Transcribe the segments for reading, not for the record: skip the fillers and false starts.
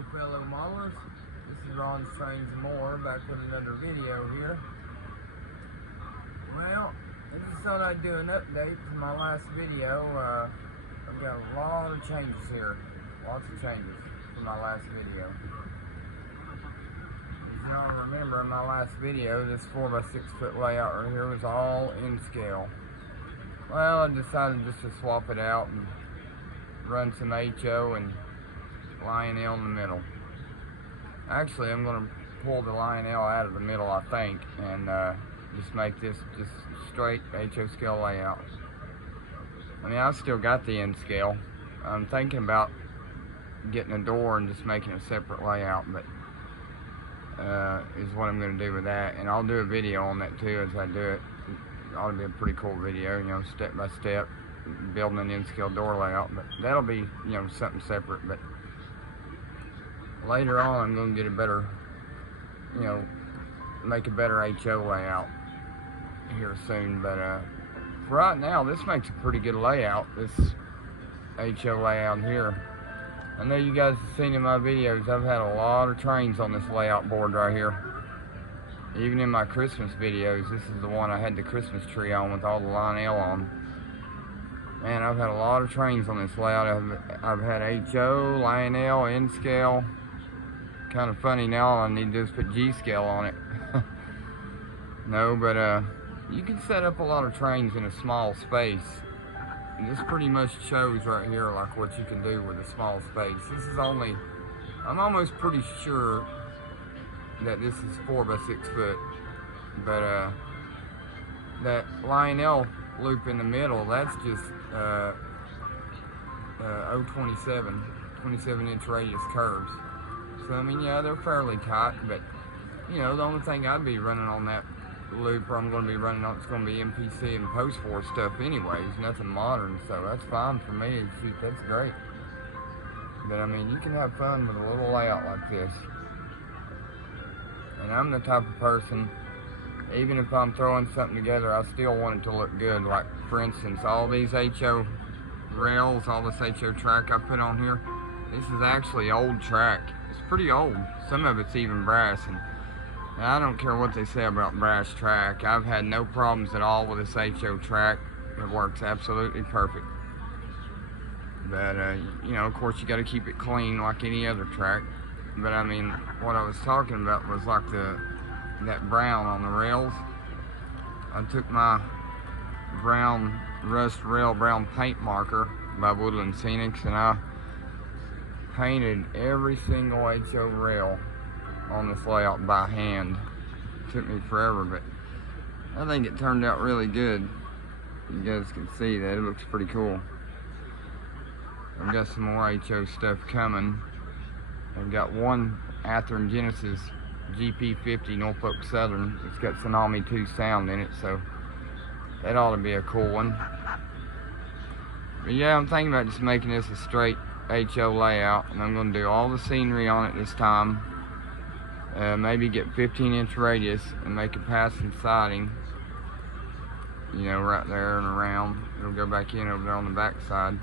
along, fellow mamas. This is Ron's Trains and More, back with another video here. Well, I just thought I'd do an update from my last video. I've got a lot of changes here. Lots of changes from my last video. As y'all remember, in my last video, this 4x6 foot layout right here was all in scale. Well, I decided just to swap it out and run some HO and Lionel in the middle. Actually, I'm going to pull the Lionel out of the middle, I think, and just make this just straight HO scale layout. I mean, I've still got the N scale. I'm thinking about getting a door and just making a separate layout, but is what I'm going to do with that. And I'll do a video on that too as I do it. It ought to be a pretty cool video, you know, step by step, building an N scale door layout. But that'll be, you know, something separate. But later on, I'm going to get a better, you know, make a better HO layout here soon. But for right now, this makes a pretty good layout, this HO layout here. I know you guys have seen in my videos, I've had a lot of trains on this layout board right here. Even in my Christmas videos, this is the one I had the Christmas tree on with all the Lionel on. Man, I've had a lot of trains on this layout. I've had HO, Lionel, N scale. Kind of funny now, all I need to do is put G scale on it. No, but you can set up a lot of trains in a small space. And this pretty much shows right here like what you can do with a small space. This is only, I'm almost pretty sure that this is 4x6 foot, but that Lionel loop in the middle, that's just 27 inch radius curves. So I mean, yeah, they're fairly tight, but you know, the only thing I'd be running on that loop, or I'm going to be running on, it's going to be MPC and post-4 stuff anyways, nothing modern, so that's fine for me. Shoot, that's great. But I mean, you can have fun with a little layout like this. And I'm the type of person, even if I'm throwing something together, I still want it to look good. Like, for instance, all these HO rails, all this HO track I put on here, this is actually old track. It's pretty old. Some of it's even brass. And I don't care what they say about brass track. I've had no problems at all with this HO track. It works absolutely perfect. But, you know, of course, you got to keep it clean like any other track. But I mean, what I was talking about was like that brown on the rails. I took my brown rust rail brown paint marker by Woodland Scenics, and I painted every single HO rail on this layout by hand. It took me forever, but I think it turned out really good. You guys can see that it looks pretty cool. I've got some more HO stuff coming. I've got one Athearn Genesis GP50 Norfolk Southern. It's got Tsunami 2 sound in it, so that ought to be a cool one. But yeah, I'm thinking about just making this a straight HO layout, and I'm going to do all the scenery on it this time. Maybe get 15-inch radius and make a passing siding, you know, right there and around. It'll go back in over there on the back side.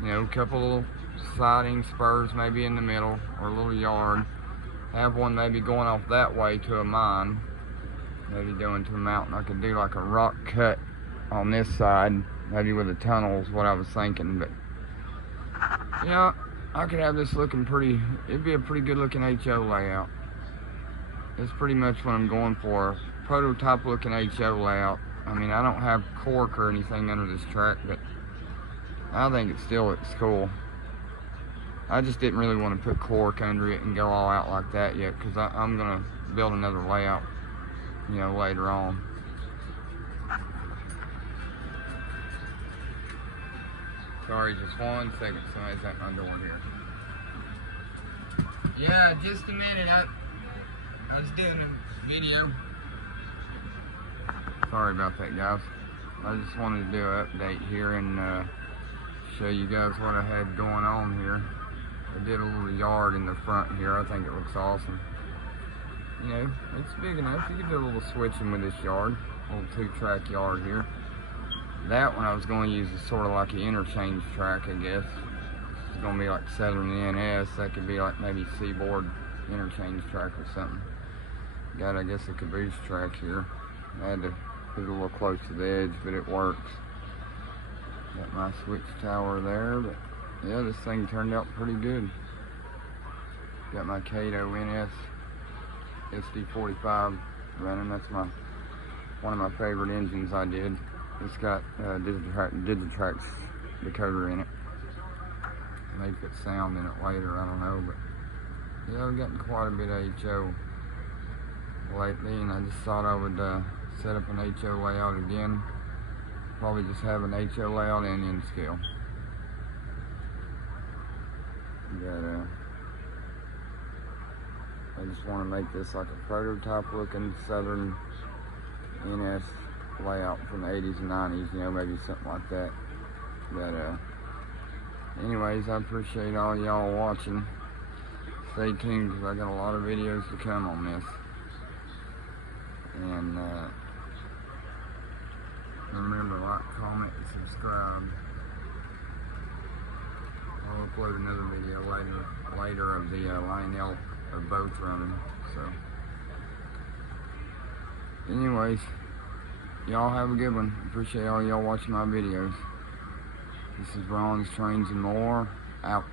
You know, a couple little siding spurs maybe in the middle, or a little yard. Have one maybe going off that way to a mine, maybe going to a mountain. I could do like a rock cut on this side, maybe with a tunnel is what I was thinking. But yeah, I could have this looking pretty, it'd be a pretty good looking HO layout. That's pretty much what I'm going for, prototype looking HO layout. I mean, I don't have cork or anything under this track, but I think it still looks cool. I just didn't really want to put cork under it and go all out like that yet, because I'm going to build another layout, you know, later on. Sorry, just 1 second, somebody's at my door here. Yeah, just a minute, I was doing a video. Sorry about that, guys. I just wanted to do an update here and show you guys what I had going on here. I did a little yard in the front here. I think it looks awesome. You know, it's big enough. You can do a little switching with this yard. A little 2-track yard here. That one I was going to use as sort of like an interchange track, I guess. is going to be like Southern NS. That could be like maybe Seaboard interchange track or something. Got, I guess, a caboose track here. I had to put it a little close to the edge, but it works. Got my switch tower there, but yeah, this thing turned out pretty good. Got my Kato NS SD45 running. That's one of my favorite engines I did. It's got Digitrax decoder in it. May put sound in it later, I don't know, but yeah, I've gotten quite a bit of HO lately, and I just thought I would set up an HO layout again. Probably just have an HO layout and N scale. Got I just want to make this like a prototype looking Southern NS layout from the 80s and 90s, you know, maybe something like that. But anyways, I appreciate all y'all watching. Stay tuned because I got a lot of videos to come on this. And remember, like, comment, and subscribe. I'll upload another video later of the Lionel of both running. So, anyways, y'all have a good one. Appreciate all y'all watching my videos. This is Ron's Trains and More, out.